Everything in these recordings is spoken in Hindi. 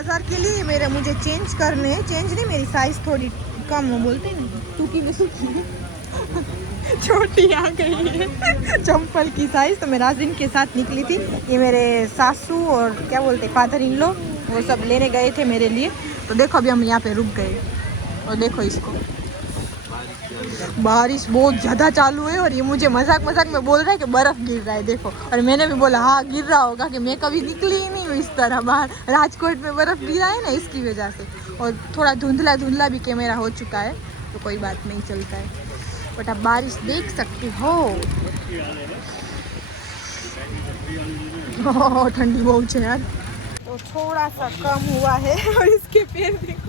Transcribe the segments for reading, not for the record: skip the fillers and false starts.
बाजार के लिए मेरे मुझे चेंज करने, चेंज नहीं, मेरी साइज़ थोड़ी कम हो, बोलते ना टूकी भी छोटी आ गई है चंपल की साइज़। तो मैं राजिन के साथ निकली थी। ये मेरे सासू और क्या बोलते फादर इन लो वो सब लेने गए थे मेरे लिए। तो देखो अभी हम यहाँ पे रुक गए और देखो इसको, बारिश बहुत ज़्यादा चालू है और ये मुझे मजाक मजाक में बोल रहा है कि बर्फ़ गिर रहा है देखो। और मैंने भी बोला हाँ गिर रहा होगा, कि मैं कभी निकली ही नहीं हूँ इस तरह बाहर। राजकोट में बर्फ़ गिरा है ना इसकी वजह से, और थोड़ा धुंधला धुंधला भी कैमरा हो चुका है तो कोई बात नहीं, चलता है। बट आप बारिश देख सकते हो। ठंडी बहुत है यार। तो थोड़ा सा कम हुआ है और इसके पैर देखो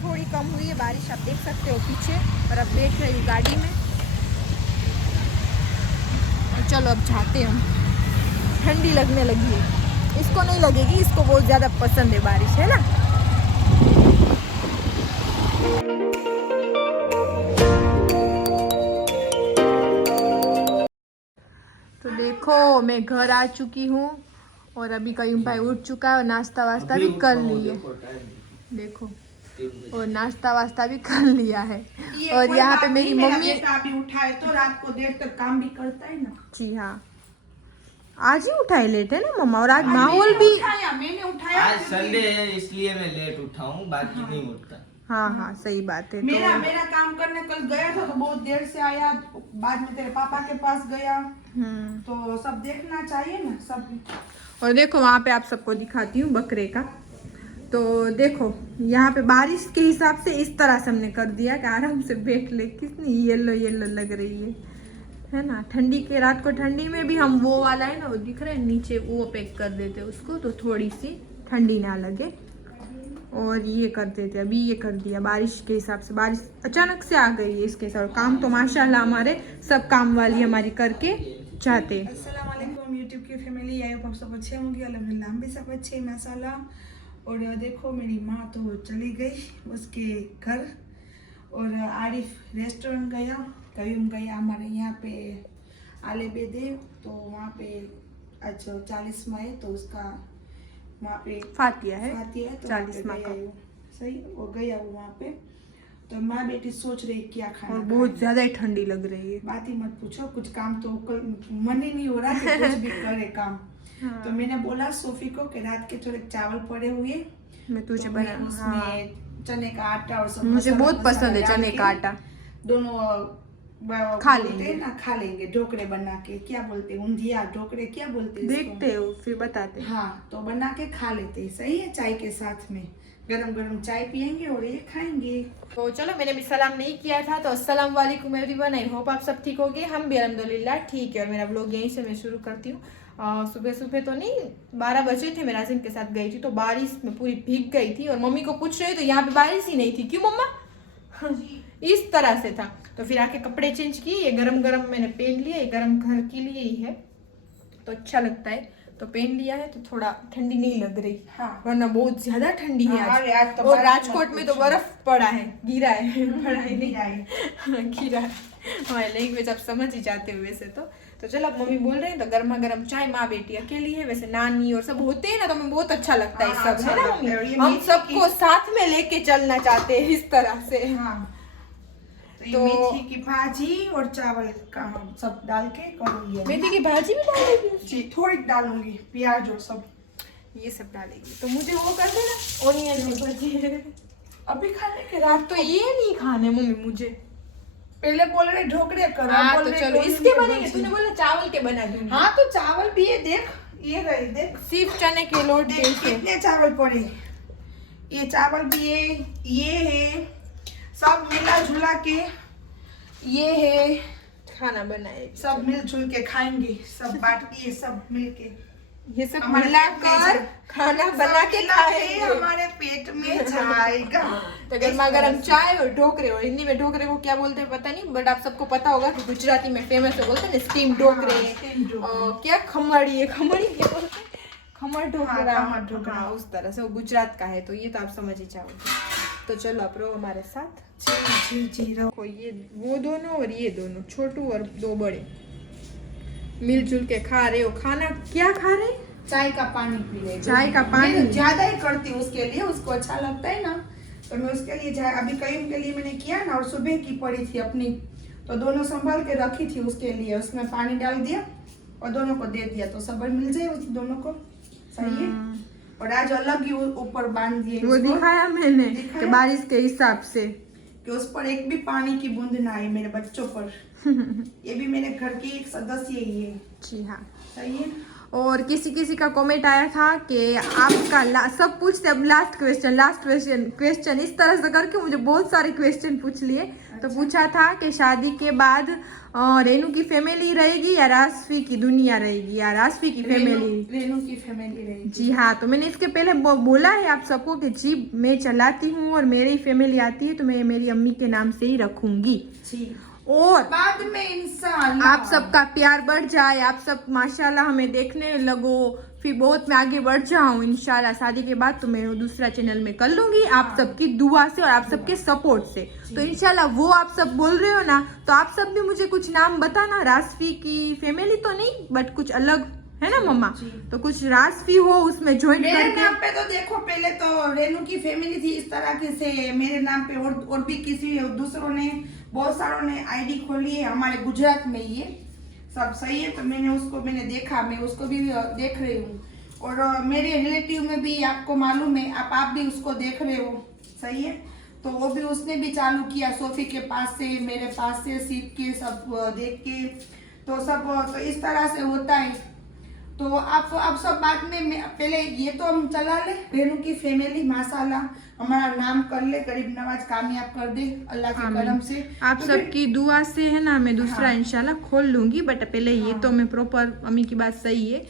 थोड़ी कम हुई है बारिश, आप देख सकते हो पीछे। और अब बैठ रही हूँ गाड़ी में। और चलो अब जाते हम, ठंडी लगने लगी है। इसको नहीं लगेगी, इसको बहुत ज़्यादा पसंद है बारिश, है ना। तो देखो मैं घर आ चुकी हूँ और अभी कयूम भाई उठ चुका है और नाश्ता वास्ता भी कर लिया, देखो, और नाश्ता वास्ता भी कर लिया है। और यहाँ पे मेरी मम्मी अभी उठाए तो रात को देर तक काम भी करता है ना। जी हाँ, आज ही उठाए लेट है ना मम्मा। और आज माहौल भी मैंने उठाया, आज संडे है इसलिए मैं लेट उठा हूँ, बाकी नहीं उठता। हाँ हाँ सही बात है। मेरा काम करने कल गया था तो बहुत देर से आया, बाद में तेरे पापा के पास गया, तो सब देखना चाहिए ना सब। और देखो वहाँ पे आप सबको दिखाती हूँ बकरे का। तो देखो यहाँ पे बारिश के हिसाब से इस तरह से हमने कर दिया कि आराम से बैठ ले। कितनी येलो येलो लग रही है ना। ठंडी के रात को ठंडी में भी हम वो वाला है ना, वो दिख रहा है नीचे, वो पैक कर देते उसको तो थोड़ी सी ठंडी ना लगे। और ये कर देते, अभी ये कर दिया बारिश के हिसाब से। बारिश अचानक से आ गई है इसके साथ। काम तो माशाल्लाह हमारे सब काम वाली हमारी करके जाते। अस्सलाम वालेकुम यूट्यूब की फैमिली, आई होप आप सब अच्छे होंगे। अल्हम्दुलिल्लाह हम भी सब अच्छे माशाल्लाह। और देखो मेरी माँ तो चली गई उसके घर, और आरिफ रेस्टोरेंट गया, कयूम गया हमारे यहाँ पे आले बेदे, तो वहाँ पे आज 40वां है तो उसका वहाँ पे फातिया है तो 40वां का। सही वो गया वो वहाँ पे। तो माँ बेटी सोच रही क्या खाना, और बहुत ज्यादा ही ठंडी लग रही है। बात ही मत पूछो, कुछ काम तो मन ही नहीं हो रहा कि कुछ भी करे काम। हाँ। तो मैंने बोला सोफी को कि रात के थोड़े चावल पड़े हुए मैं तुझे तो बना उसमें चने का आटा और सब, मुझे बहुत पसंद है चने का आटा, दोनों खा लेंगे ना, खा लेंगे ढोकरे बना के, क्या बोलते हैं ऊंधिया ढोकरे क्या बोलते हैं, देखते हो फिर बताते। हाँ तो बना के खा लेते हैं, सही है। चाय के साथ में गरम गरम चाय पियेंगे और ये खाएंगे। तो चलो मैंने भी सलाम नहीं किया था, तो अस्सलाम वालेकुम एवरीवन। आई होप आप सब ठीक होगे, हम भी अल्हम्दुलिल्लाह ठीक है। और मेरा ब्लॉग यहीं से मैं शुरू करती हूँ। सुबह सुबह तो नहीं, 12 बजे थे, मैं राजिन के साथ गई थी तो बारिश में पूरी भीग गई थी। और मम्मी को पूछ रही तो यहाँ पे बारिश ही नहीं थी, क्यों मम्मा इस तरह से था। तो फिर आके कपड़े चेंज किए, ये गरम गरम मैंने पहन लिया, ये गरम घर के लिए ही है तो अच्छा लगता है तो पहन लिया है, तो थोड़ा ठंडी नहीं लग रही। हाँ वरना बहुत ज्यादा ठंडी है आज तो। और राजकोट में तो बर्फ पड़ा है, गिरा है, पड़ा है नहीं गिरा है। हमारी लैंग्वेज आप समझ ही जाते हो वैसे तो चलो अब मम्मी बोल रहे हैं तो गर्मा गर्म चाय, माँ बेटी अकेली है, वैसे नानी और सब होते हैं ना तो हमें बहुत अच्छा लगता है सब, है ना मम्मी। हम सबको साथ में लेके चलना चाहते हैं इस तरह से। तो मेथी की भाजी और चावल का हम सब डाल के करूँगी। मेथी की भाजी भी डालेगी जी, थोड़ी डालूंगी, प्याज और सब ये सब डालेगी। तो मुझे वो कर देना ओनियन में भाजी अभी खाने के रात तो ये नहीं खाने मम्मी मुझे। पहले बोल रहे ढोकरे करो, हाँ तो चलो इसके बनेंगे, तूने बोला चावल के बना दूंगी। हाँ तो चावल भी है, देख ये रहे, देख सिर्फ चने के लोट के कितने चावल पड़े, ये चावल भी है, ये है, सब मिला जुला के ये है, खाना बनाए सब मिलजुल के खाएंगे, सब बांट के सब मिल के ये सब मिलाकर खाना बना के खाएंगे, हमारे पेट में जाएगा। तो गर्मा गर्म चाय और ढोकरे, और हिंदी में ढोकरे को क्या बोलते हैं पता नहीं, बट आप सबको पता होगा कि गुजराती में फेमस है, बोलते हैं स्टीम ढोकरे, क्या खमड़ी क्या बोलते हैं, खमर ढोकरा, उस तरह से वो गुजरात का है, तो ये तो आप समझ ही जाओगे। तो चलो आप रहो हमारे साथ। जी रहो। ये वो दोनों और ये दोनों, छोटू और 2 बड़े मिलजुल के खा रहे हो खाना। क्या खा रहे? चाय का पानी पी ले। चाय का पानी? मैं ज्यादा ही करती हूँ उसके लिए, उसको अच्छा लगता है ना, तो मैं उसके लिए चाय, अभी कईम के लिए मैंने किया ना, और सुबह की पड़ी थी अपनी, तो दोनों संभाल के रखी थी उसके लिए, उसमें पानी डाल दिया और दोनों को दे दिया, तो सबर मिल जाए उस दोनों को। सही है। और आज अलग ही ऊपर बांध दिए, वो दिखाया मैंने कि बारिश के हिसाब से कि उस पर एक भी पानी की बूंद ना आए मेरे बच्चों पर। ये भी मेरे घर की एक सदस्य ही है। जी हाँ। सही है। और किसी का कमेंट आया था कि आपका सब पूछते, अब लास्ट क्वेश्चन इस तरह से करके मुझे बहुत सारे क्वेश्चन पूछ लिए। तो पूछा था कि शादी के बाद रेनू की फैमिली रहेगी या राशि की दुनिया रहेगी, या राशि की फैमिली? रेनू की फैमिली रहेगी। जी हाँ। तो मैंने इसके पहले बोला है आप सबको कि जी मैं चलाती हूँ और मेरी फैमिली आती है तो मैं मेरी अम्मी के नाम से ही रखूंगी। जी। और बाद में इंशाल्लाह आप सबका प्यार बढ़ जाए, आप सब माशाल्लाह हमें देखने लगो, फिर बहुत मैं आगे बढ़ जाऊँ इंशाल्लाह शादी के बाद, तो मैं वो दूसरा चैनल में कर लूंगी आप सबकी दुआ से और आप सबके सपोर्ट से। तो इंशाल्लाह वो आप सब बोल रहे हो ना, तो आप सब भी मुझे कुछ नाम बताना, राशि की फैमिली तो नहीं बट कुछ अलग है ना मम्मा, तो कुछ राशि हो उसमें ज्वाइन मेरे करके। नाम पे तो देखो, पहले तो रेनू की फैमिली थी इस तरह के से मेरे नाम पे, और भी किसी दूसरों ने, बहुत सारों ने आईडी खोली है हमारे गुजरात में, ये सब सही है। तो मैंने देखा, मैं उसको भी देख रही हूँ, और मेरे रिलेटिव में भी आपको मालूम है, आप भी उसको देख रहे हो। सही है। तो वो भी उसने भी चालू किया, सोफी के पास से, मेरे पास से सीख के, सब देख के, तो सब तो इस तरह से होता है। तो आप सब बाद में पहले ये तो हम चला ले, रेनू की फैमिली माशाल्लाह हमारा नाम कर ले, गरीब नवाज कामयाब कर दे अल्लाह के करम से। आप तो सबकी दुआ से है ना, मैं दूसरा इंशाल्लाह खोल लूंगी, बट पहले ये तो मैं प्रॉपर, अम्मी की बात सही है,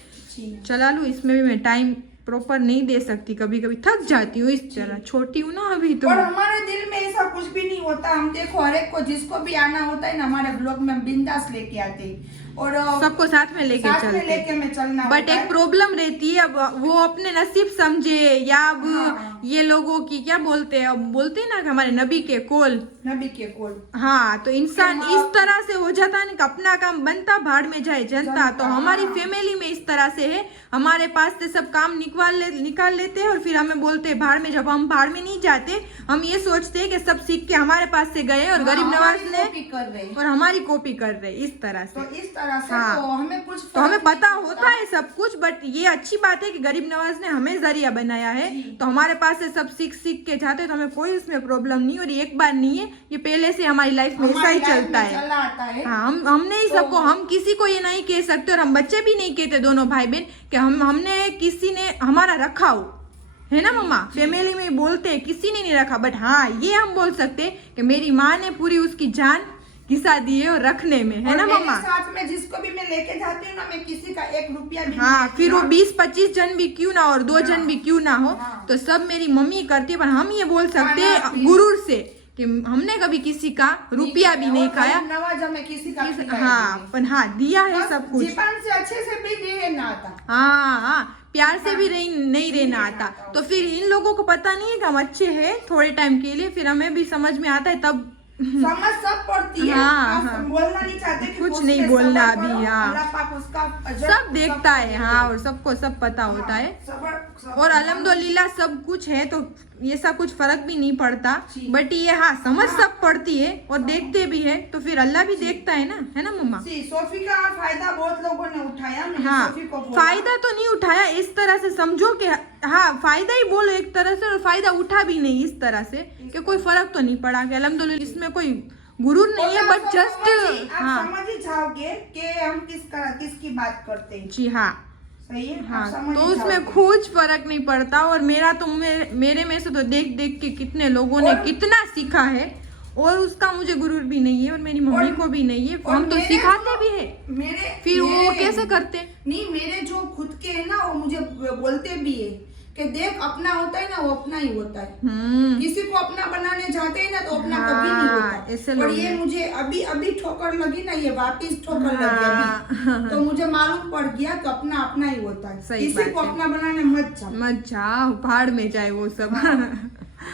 चला लूँ। इसमें भी मैं टाइम प्रॉपर नहीं दे सकती, कभी कभी थक जाती हूँ, इस तरह छोटी हूँ ना अभी तो। और हमारे दिल में ऐसा कुछ भी नहीं होता, हम देखो हर एक को जिसको भी आना होता है ना हमारे ब्लॉग में, हम बिंदास लेके आते हैं और सबको साथ में लेके चलना। बट एक प्रॉब्लम रहती है, अब वो अपने नसीब समझे या अब ये लोगों की क्या बोलते हैं, अब बोलते हैं ना कि हमारे नबी के कोल। हाँ, तो इंसान इस तरह से हो जाता है कि अपना काम बनता भाड़ में जाए जनता। तो हमारी फैमिली में इस तरह से है, हमारे पास से सब काम निकाल लेते हैं और फिर हमें बोलते हैं भाड़ में। जब हम भाड़ में नहीं जाते, हम ये सोचते हैं कि सब सीख के हमारे पास से गए और गरीब नवाज ने और हमारी कॉपी कर रहे, इस तरह से। तो इस तरह से हाँ, तो हमें पता होता है सब कुछ, बट ये अच्छी बात है कि गरीब नवाज ने हमें जरिया बनाया है, तो हमारे पास से सब सीख के जाते हैं, तो हमें कोई उसमें प्रॉब्लम नहीं। और ये एक बार नहीं है, ये पहले से हमारी लाइफ में ऐसा ही चलता है। हाँ, हमने ही सबको, हम किसी को ये नहीं कह सकते और हम बच्चे भी नहीं कहते, दोनों भाई बहन, कि हमने किसी ने हमारा रखा हो, है ना मम्मा। फैमिली में बोलते हैं किसी ने नहीं रखा, बट हाँ ये हम बोल सकते कि मेरी माँ ने पूरी उसकी जान घिसा दी है और रखने में, है ना मम्मा। साथ में जिसको भी मैं लेके जाती हूँ ना, मैं किसी का 1 रुपया भी हाँ, फिर वो 20-25 जन भी क्यों ना और 2 जन भी क्यों ना हो, तो सब मेरी मम्मी करती है। पर हम ये बोल सकते हैं गुरूर से कि हमने कभी किसी का रुपया भी नहीं खाया, नवाज हमें किसी का हाँ, पर हाँ दिया है सब कुछ। जीवन से अच्छे से भी रहना आता, हाँ, प्यार से भी नहीं रहना आता। तो फिर इन लोगों को पता नहीं है कि हम अच्छे हैं थोड़े टाइम के लिए, फिर हमें भी समझ में आता है, तब समझ सब पड़ती है। हाँ, बोलना नहीं चाहते कि कुछ नहीं बोलना अभी। हाँ, अल्लाह पाक उसका सब देखता है। हाँ, और सबको सब पता होता है, और अल्हम्दुलिल्लाह सब कुछ है, तो ये सब कुछ फर्क भी नहीं पड़ता। बट ये हाँ, समझ सब पड़ती है और देखते भी है, तो फिर अल्लाह भी देखता है ना मम्मा। सोफी का फायदा बहुत लोगों ने उठाया। हाँ, फायदा तो नहीं उठाया, इस तरह से समझो कि हाँ फायदा ही बोलो एक तरह से, और फायदा उठा भी नहीं इस तरह से कि कोई फर्क तो नहीं पड़ा कि अल्हम्दुलिल्लाह। इसमें कोई गुरूर नहीं है, बट जस्ट हाँ समझ ही जाओगे कि हम किसकी बात करते हैं। जी हाँ, सही है। हाँ, तो उसमें कुछ फर्क नहीं पड़ता। और मेरा तो मेरे में से तो देख के कितने लोगों ने कितना सीखा है, और उसका मुझे गुरूर भी नहीं है और मेरी मम्मी को भी नहीं है। हम तो सिखाते भी है, फिर वो कैसे करते नहीं। मेरे जो खुद के है ना, वो मुझे बोलते भी है कि देख, अपना होता है ना, वो अपना ही होता है। किसी को अपना बनाने जाते हैं ना, तो अपना कभी नहीं होता। और ये मुझे अभी ठोकर लगी ना, ये वापिस ठोकर लगी अभी, तो मुझे मालूम पड़ गया कि अपना अपना ही होता है। किसी को अपना बनाने मत जाओ, भाड़ में जाए वो सब।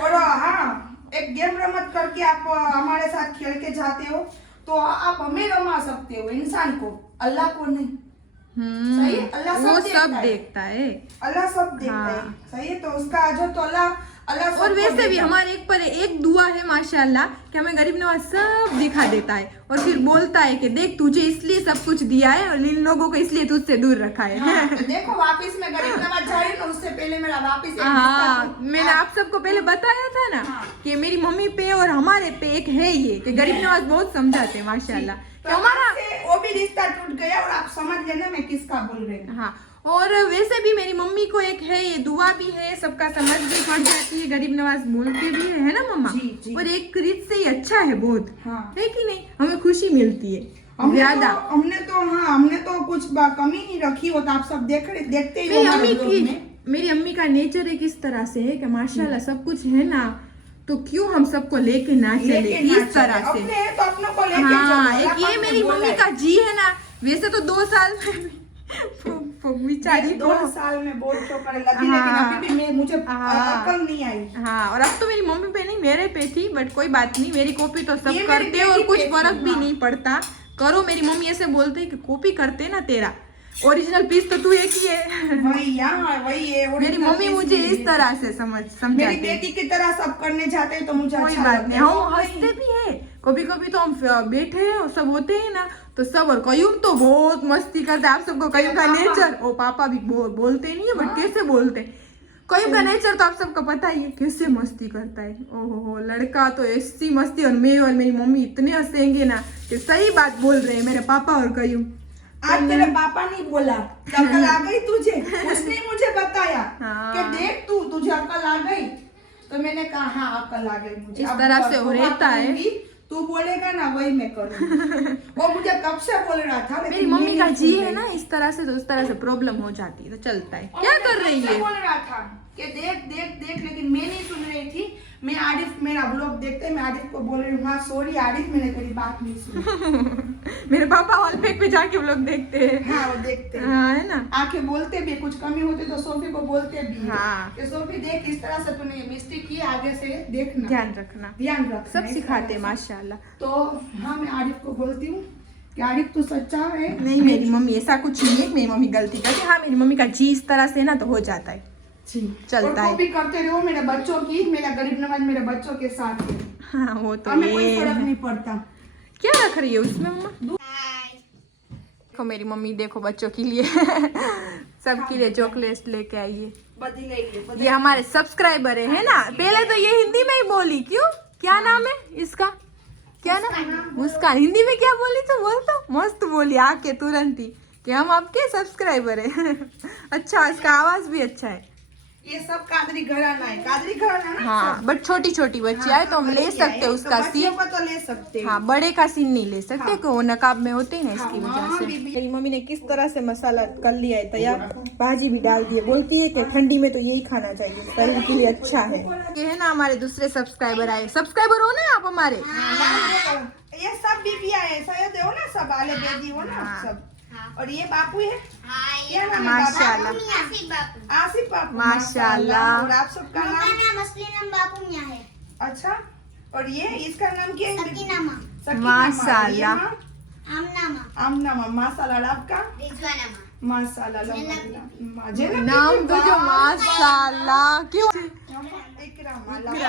और हाँ, एक गेम रमत करके आप हमारे साथ खेल के जाते हो, तो आप हमें रमा सकते हो, इंसान को, अल्लाह को नहीं। सही है, अल्लाह वो सब सब देखता है। देखता है। अल्लाह सब देखता हाँ। है, सही है। तो उसका अजर तो अल्लाह और सबको वैसे भी देता है। हमारे एक पर एक दुआ है माशाल्लाह कि हमें गरीब नवाज सब दिखा देता है और फिर बोलता है कि देख तुझे इसलिए सब कुछ दिया है और इन लोगों को इसलिए तुझसे दूर रखा है। हाँ, तो देखो वापिस में गरीब नवाज जा रही है ना, उससे पहले मेरा वापिस एक हाँ, रिश्ता मैंने आप सबको पहले बताया था ना हाँ। कि मेरी मम्मी पे और हमारे पे एक है ये कि गरीब नवाज बहुत समझाते हैं माशाल्लाह तो कि हमारा आपसे वो भी रिश्ता टूट गया और आप समझ लेना मैं किसका बोल रही हूँ। हाँ। और वैसे भी मेरी मम्मी को एक है ये दुआ भी है, सबका समझ भी पड़ जाती है, गरीब नवाज बोलते भी है ना मम्मा? जी, जी। और एक रीत से ही अच्छा है बहुत, हाँ। है कि नहीं? हमें खुशी मिलती है ज्यादा। हमने तो कुछ कमी नहीं रखी, वो तो आप सब देखते ही हो मेरी हमारे अम्मी ब्लॉग की में। मेरी अम्मी का नेचर एक इस तरह से है कि माशाल्लाह सब कुछ है ना, तो क्यों हम सबको लेके ना चले लेके ना इस तरह चले। से। अपने हैं तो अपनों को लेके हाँ, चलो। एक अल्लाह ये पाक ने मेरी बोला मम्मी है। का जी है ना। वैसे तो 2 साल में बेचारी को 2 साल में बहुत चौकने लगी, हाँ। लेकिन अभी भी मुझे हाँ। अकल नहीं आई। हाँ, और अब तो मेरी मम्मी पे नहीं मेरे पे थी, बट कोई बात नहीं, मेरी कॉपी तो सब ये मेरी करते और बेटी कुछ पे थी, फर्क भी हाँ। नहीं पड़ता। करो, मेरी मम्मी ऐसे बोलते हैं कि कॉपी करते ना तेरा ओरिजिनल पीस तो तू एक ही है। वही यहाँ वही है। मेरी मम्मी मुझे इस तरह से मेरी समझाती है। बेटी की तरह सब करने जाते हैं तो मुझे कोई अच्छा बात लगता नहीं, है। हम हंसते भी है कभी कभी तो हम बैठे हैं और सब होते हैं ना तो सब, और कयूम तो बहुत मस्ती करता है। आप सबको कयूम का नेचर, ओ पापा भी बोलते नहीं है बट कैसे बोलते हैं। कयूम का नेचर तो आप सबको पता ही है, कैसे मस्ती करता है। ओहो, लड़का तो ऐसी मस्ती, और मैं और मेरी मम्मी इतने हंसेंगे ना कि सही बात बोल रहे हैं मेरे पापा और कयूम। आज तेरे पापा नहीं बोला अकल आ गई तुझे, उसने मुझे बताया हाँ। कि देख तुझे अकल आ गई, तो मैंने कहा हाँ अकल आ गई मुझे। इस अब तरह से दुआ वो रहता है। करूंगी, तू बोलेगा ना वही मैं करूंगी। वो मुझे कब से बोल रहा था, लेकिन मेरी मम्मी मैं का नहीं जी सुन है रही। ना इस तरह से, तो उस तरह से प्रॉब्लम हो जाती है तो चलता है। और क्या मुझे कर रही कब से है? बोल रहा था कि देख देख देख, लेकिन मैं नहीं सुन रही थी। मैं आरिफ मेरा ब्लॉग देखते, मैं आरिफ को बोल रही हूँ हाँ सॉरी आरिफ, मैंने तेरी बात नहीं सुनी। मेरे पापा हॉल पे जाके लोग देखते हैं। हाँ वो देखते हैं। हाँ, है ना? आके बोलते भी, कुछ कमी होती तो सोफी को बोलते भी हाँ। कि सोफी देख इस तरह से तूने ये मिस्टेक की, आगे से देखना, ध्यान रखना, ध्यान रख। सब सिखाते हैं माशाल्लाह। तो हाँ मैं आरिफ को बोलती हूँ कि आरिफ तू सच्चा है। नहीं, मेरी मम्मी ऐसा कुछ नहीं है, मेरी मम्मी गलती करती है। हाँ, मेरी मम्मी का जी इस तरह से ना तो हो जाता है, चलता और है। कॉपी करते रहो मेरे बच्चों की, मेरा गरीब नवाज मेरे बच्चों के साथ है, हाँ, वो तो हमें कोई ये फर्क नहीं पड़ता। क्या रख रही है उसमें मम्मा? देखो मेरी मम्मी, देखो बच्चों के लिए सबके लिए चॉकलेट लेके आई है। बदली ले ये हमारे सब्सक्राइबर है ना? पहले तो ये हिंदी में ही बोली, क्यों? क्या नाम है इसका? क्या नाम? मुस्कान। हिंदी में क्या बोली तो बोल तो मस्त बोली आके तुरंत ही कि हम आपके सब्सक्राइबर है। अच्छा, इसका आवाज भी अच्छा है। ये सब कादरी घराना है, कादरी घराना ना। हाँ, बट छोटी छोटी बच्ची है तो हम ले सकते हैं उसका बच्चियों सीन। का तो ले सकते हैं। हाँ, बड़े का सीन नहीं ले सकते हाँ। कि वो नकाब में होते हैं ना, इसकी हाँ, वजह से। दीदी। मेरी मम्मी ने किस तरह से मसाला कर लिया है तैयार, भाजी भी डाल दी है। बोलती है कि ठंडी में तो यही खाना चाहिए, शरीर के लिए अच्छा है। ये है ना हमारे दूसरे सब्सक्राइबर आए। सब्सक्राइबर हो ना आप हमारे? ये सब बीबिया है, सैयद हो ना, सब आले बेदी हो ना सब। और ये बापू है, क्या नाम है बापू? माशाल्लाह, आसिफ बापू। माशाल्लाह। और आप सबका नाम? बापू मियां है। अच्छा, और ये इसका नाम क्या है? सकीनामा, सकीनामा। माशाल्लाह। ये माँ? आमनामा, आमनामा। माशाल्लाह। और आपका? रिजवानामा। माशाल्लाह। नाम तो जो माशाल्लाह, क्यों? इकरामा। मैं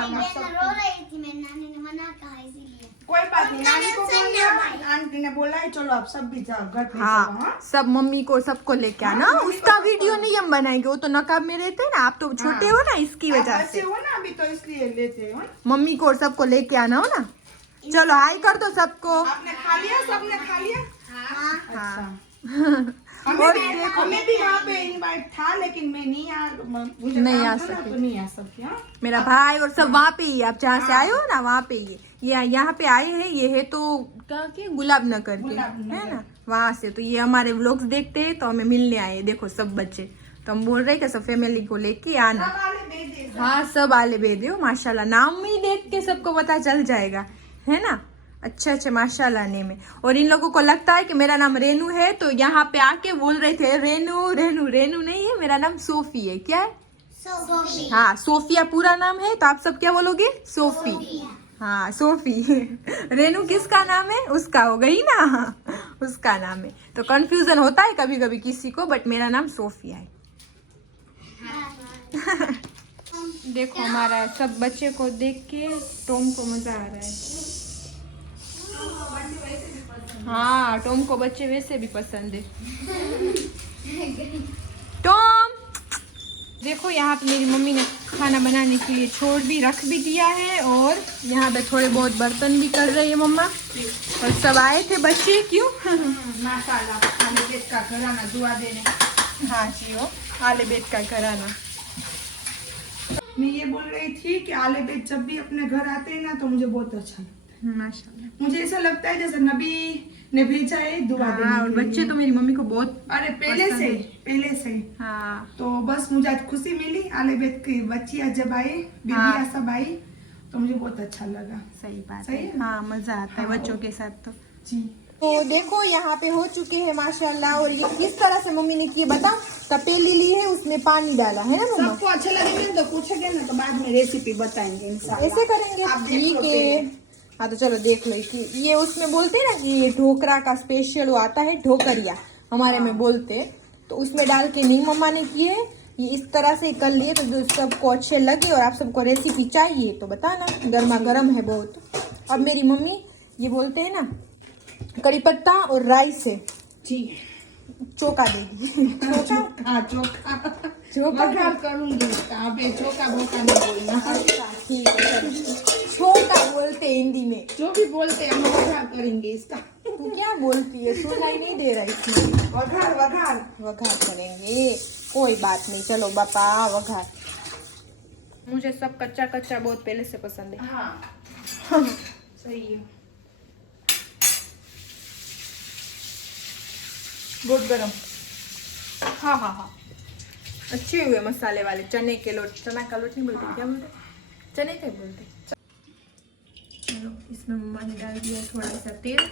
रो रही थी, मेरी नानी ने मना कहा इसीलिए। कोई बात नहीं, नानी को बोल दिया, आंटी ने बोला है चलो आप सब भी जाओ घर पे। चलो, हाँ, हाँ? सब मम्मी को सबको लेके आना। हाँ, मम्मी को उसका सबको। वीडियो नहीं हम बनाएंगे, वो तो नकाब में रहते हैं ना, आप तो छोटे हो ना, इसकी आप वजह बच्चे से। हो ना अभी, तो इसलिए लेते हो। मम्मी को और सबको लेके आना हो ना। चलो हाय कर दो सबको। आपने खा लिया? सबने खा लिया? हाँ। हमें भी वहाँ पे इनवाइट था, लेकिन मैं मुझे नहीं काम आ था ना, सके। तो नहीं आ सकी। हाँ? मेरा भाई और सब वहाँ पे ही, आप जहाँ से आए हो ना वहाँ पे ही है। ये यहाँ पे आए हैं, ये है तो क्या के गुलाब नगर के, गुलाब नगर। है ना, वहाँ से। तो ये हमारे व्लॉग्स देखते हैं तो हमें मिलने आए। देखो सब बच्चे, तो हम बोल रहे हैं कि सब फैमिली को लेके आना। सब आले भेजे, सब। हाँ, सब आले भेदे हो माशाल्लाह। नाम ही देख के सबको पता चल जाएगा, है ना? अच्छे अच्छे माशाल्लाह नेम है। और इन लोगों को लगता है कि मेरा नाम रेनू है, तो यहाँ पे आके बोल रहे थे रेनू रेनू। रेनू नहीं है, मेरा नाम सोफी है। क्या है? सोफी। हाँ, सोफिया पूरा नाम है, तो आप सब क्या बोलोगे? सोफी। हाँ, सोफी। रेनू किसका नाम है? उसका हो गई ना। उसका नाम है। तो कंफ्यूजन होता है कभी कभी किसी को, बट मेरा नाम सोफिया है। देखो हमारा सब बच्चे को देख के टॉम को मजा आ रहा है। हाँ, टॉम को बच्चे वैसे भी पसंद है। टॉम देखो, यहाँ पे मेरी मम्मी ने खाना बनाने के लिए छोड़ भी रख भी दिया है, और यहाँ पे थोड़े बहुत बर्तन भी कर रही है मम्मा। और सब आए थे बच्चे, क्यों? माशाल्लाह, आले बेट का घराना दुआ देने। हाँ जी, वो आले बेट का घराना। मैं ये बोल रही थी कि आले बेट जब भी अपने घर आते हैं ना तो मुझे बहुत अच्छा लगता है। माशाल्लाह। मुझे ऐसा लगता है जैसे नबी ने भेजा है दुआ देने हाँ, और के लिए। बच्चे तो मेरी मम्मी को बहुत अरे पहले से हाँ तो बस मुझे आज खुशी मिली, आले बेट की बच्चियां जब आई, हाँ। बीबियां सब आई, तो मुझे बहुत अच्छा लगा। सही बात सही है। है ना? हाँ, मजा आता है हाँ। बच्चों के साथ तो। जी। तो देखो यहाँ पे हो चुके हैं माशाल्लाह। और ये किस तरह से मम्मी ने किए बताओ। तपेली ली है, उसमें पानी डाला है ना मम्मा। सबको अच्छा लगेगा तो पूछेंगे ना, तो बाद में रेसिपी बताएंगे इंशाल्लाह। ऐसे करेंगे, आप देख लो ठीक है। हाँ तो चलो देख लो कि ये उसमें बोलते हैं ना कि ये ढोकरा का स्पेशल वो आता है, ढोकरिया हमारे में बोलते हैं। तो उसमें डाल के नहीं मम्मा ने किए, ये इस तरह से कर लिए। तो जो सबको अच्छे लगे और आप सबको रेसिपी चाहिए तो बताना, गर्मा गर्म है बहुत। अब मेरी मम्मी ये बोलते हैं ना कड़ी पत्ता और राइस से जी चोका देगी। चोखा चोखा चोखा वघार करूंगी इसका। आप ये चोखा बोका नहीं बोलना। अच्छा, ठीक है चलो। छोटा बोलते हैं हिंदी में। जो भी बोलते हैं हम वघार करेंगे इसका। तू क्या बोलती है, सुनाई नहीं दे रहा इसमें। वघार वघार वघार करेंगे, कोई बात नहीं। चलो बापा वघार। मुझे सब कच्चा कच्चा बहुत पहले से पसंद है। हाँ सही है। बहुत गरम। हाँ हाँ हाँ, अच्छे हुए मसाले वाले। चने के लोट, चना का लोट नहीं बोलते, क्या बोलते? चने का बोलते। चलो इसमें मम्मा ने डाल दिया थोड़ा सा तेल।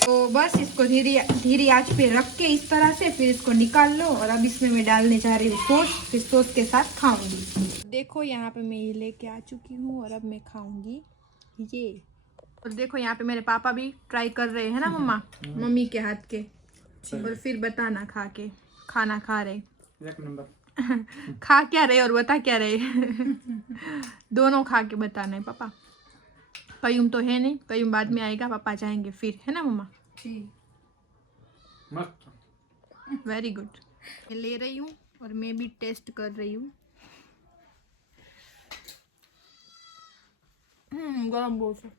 तो बस इसको धीरे आंच पे रख के इस तरह से फिर इसको निकाल लो। और अब इसमें मैं डालने जा रही हूँ सॉस, फिर सॉस के साथ खाऊंगी। देखो यहाँ पे मैं ये लेके आ चुकी हूँ और अब मैं खाऊंगी ये। और देखो यहाँ पे मेरे पापा भी ट्राई कर रहे हैं ना मम्मा, मम्मी के हाथ के। और फिर बताना खा के, खाना खा रहे एक नंबर। खा क्या रहे और बता क्या रहे। दोनों खा के बताना है पापा। कयूम तो है नहीं, कयूम बाद में आएगा, पापा जाएंगे फिर, है ना मम्मा? जी मस्त। Very good. मैं ले रही हूँ और मैं भी टेस्ट कर रही हूँ। गरम बहुत है।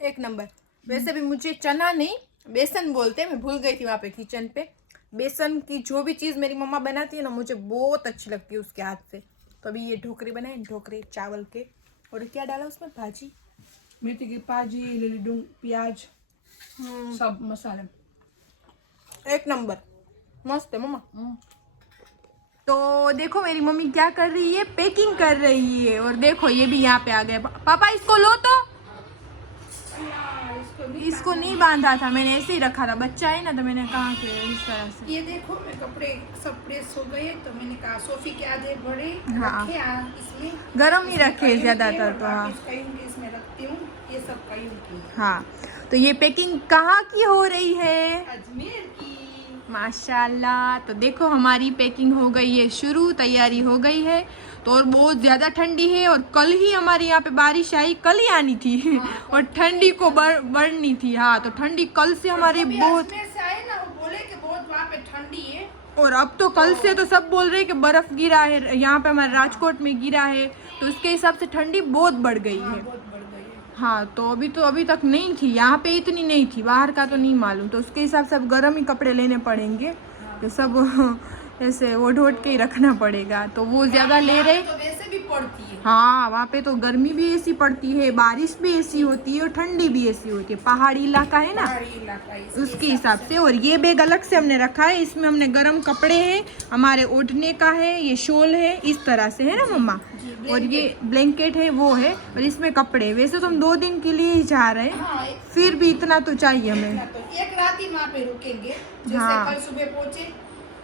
एक नंबर। वैसे भी मुझे चना नहीं बेसन बोलते हैं, मैं भूल गई थी वहाँ पे किचन पे। बेसन की जो भी चीज़ मेरी मम्मा बनाती है ना मुझे बहुत अच्छी लगती है उसके हाथ से। तो अभी ये ढोकरे बनाए, ढोकरे चावल के। और क्या डाला उसमें? भाजी, मेथी की भाजी, लेली प्याज, सब मसाले। एक नंबर, मस्त है मम्मा। तो देखो मेरी मम्मी क्या कर रही है, पैकिंग कर रही है। और देखो ये भी यहाँ पे आ गए। पापा इसको लो तो। इसको नहीं बांधा था मैंने, ऐसे ही रखा था, बच्चा है ना तो मैंने कहा कि इस तरह से। ये देखो मैं कपड़े सब प्रेस हो गए तो मैंने कहा सोफी के आधे बड़े हाँ। रखे इसमें गरम ही रखे ज्यादातर तो। हाँ इसमें रखती हूँ, ये सब कयूं की। हाँ, तो ये पैकिंग कहाँ की हो रही है? अजमेर की। माशाल्लाह। तो देखो हमारी पैकिंग हो गई है शुरू, तैयारी हो गई है। तो और बहुत ज्यादा ठंडी है। और कल ही हमारे यहाँ पे बारिश आई, कल ही आनी थी और ठंडी को बढ़नी थी। हाँ, तो ठंडी कल से हमारी बहुत, से आए ना, वो बोले कि बहुत वहाँ पे ठंडी है। और अब तो कल से तो सब बोल रहे हैं कि बर्फ गिरा है यहाँ पे, हमारे राजकोट में गिरा है, तो उसके हिसाब से ठंडी बहुत बढ़ गई है। बहुत बढ़ गई है। हाँ, तो अभी तक नहीं थी यहाँ पे, इतनी नहीं थी, बाहर का तो नहीं मालूम, तो उसके हिसाब से अब गर्म ही कपड़े लेने पड़ेंगे। तो सब ऐसे ओढ़ के ही रखना पड़ेगा, तो वो ज्यादा ले रहे। तो वैसे भी पड़ती है। हाँ, वहाँ पे तो गर्मी भी ऐसी पड़ती है, बारिश भी ऐसी होती है और ठंडी भी ऐसी होती है, पहाड़ी इलाका है ना, पहाड़ी इलाका है, इसके उसके हिसाब से। और ये बैग अलग से हमने रखा है, इसमें हमने गर्म कपड़े हैं, हमारे ओढ़ने का है, ये शॉल है, इस तरह से है ना मम्मा, और ये ब्लैंकेट है वो है, और इसमें कपड़े। वैसे तो हम 2 दिन के लिए ही जा रहे हैं, हाँ, फिर भी इतना तो चाहिए हमें। तो एक रात ही वहाँ पे रुकेंगे, जैसे हाँ। कल सुबह पहुँचे,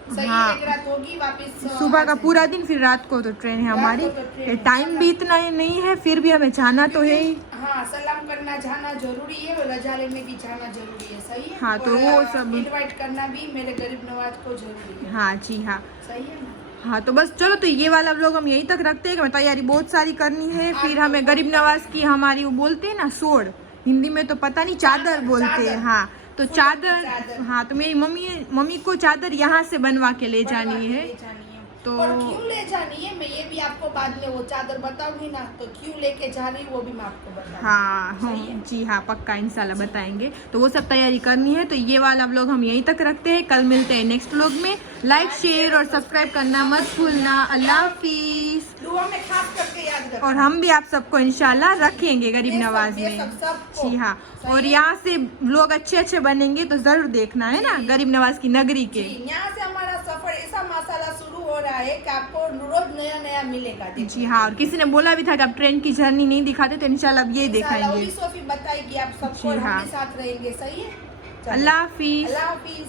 सही हाँ। एक रात होगी, वापस सुबह का पूरा दिन, फिर रात को तो ट्रेन है हमारी। रात को तो ट्रेन है। टाइम भी इतना नहीं है, फिर भी हमें जाना तो है ही। हाँ, सलाम करना जाना जरूरी है और रजा लेने भी जाना जरूरी है, सही है। हाँ, तो और, वो सब इनवाइट करना भी मेरे गरीब नवाज को जरूरी है। हाँ जी हाँ। सही है ना। हाँ, तो बस चलो, तो ये वाला व्लॉग हम यहीं तक रखते हैं कि हमें तैयारी बहुत सारी करनी है। फिर हमें गरीब नवाज की हमारी वो बोलते हैं ना सोड़, हिंदी में तो पता नहीं, चादर बोलते हैं। हाँ, तो चादर, हाँ, तो मेरी मम्मी को चादर यहाँ से बनवा के ले जानी है। तो और क्यों ले जानी है, मैं ये भी आपको बाद में वो चादर बताऊंगी ना, तो क्यों लेके जा रही वो भी मैं आपको बताऊंगी। हाँ जी हाँ, पक्का इंशाल्लाह बताएंगे। तो वो सब तैयारी करनी है। तो ये वाला व्लॉग हम यहीं तक रखते हैं, कल मिलते हैं नेक्स्ट व्लॉग में। लाइक शेयर और सब्सक्राइब करना मत भूलना। अल्लाह हाफिज। दुआ में खास करके याद रखना। और हम भी आप सबको इंशाल्लाह रखेंगे गरीब नवाज में। जी हाँ, और यहाँ से व्लॉग अच्छे बनेंगे तो जरूर देखना है ना, गरीब नवाज की नगरी के। यहाँ से हमारा सफर ऐसा माशाल्लाह शुरू हो रहा है कि आपको रोज नया मिलेगा। जी हाँ, और किसी ने बोला भी था कि आप ट्रेन की जर्नी नहीं दिखाते, तो इंशाल्लाह अब ये दिखाएंगे। सोफी बताएगी आप सबको, जी हाँ। हमारे साथ रहेंगे, सही है। अल्लाह हाफिज। अल्लाह हाफिज।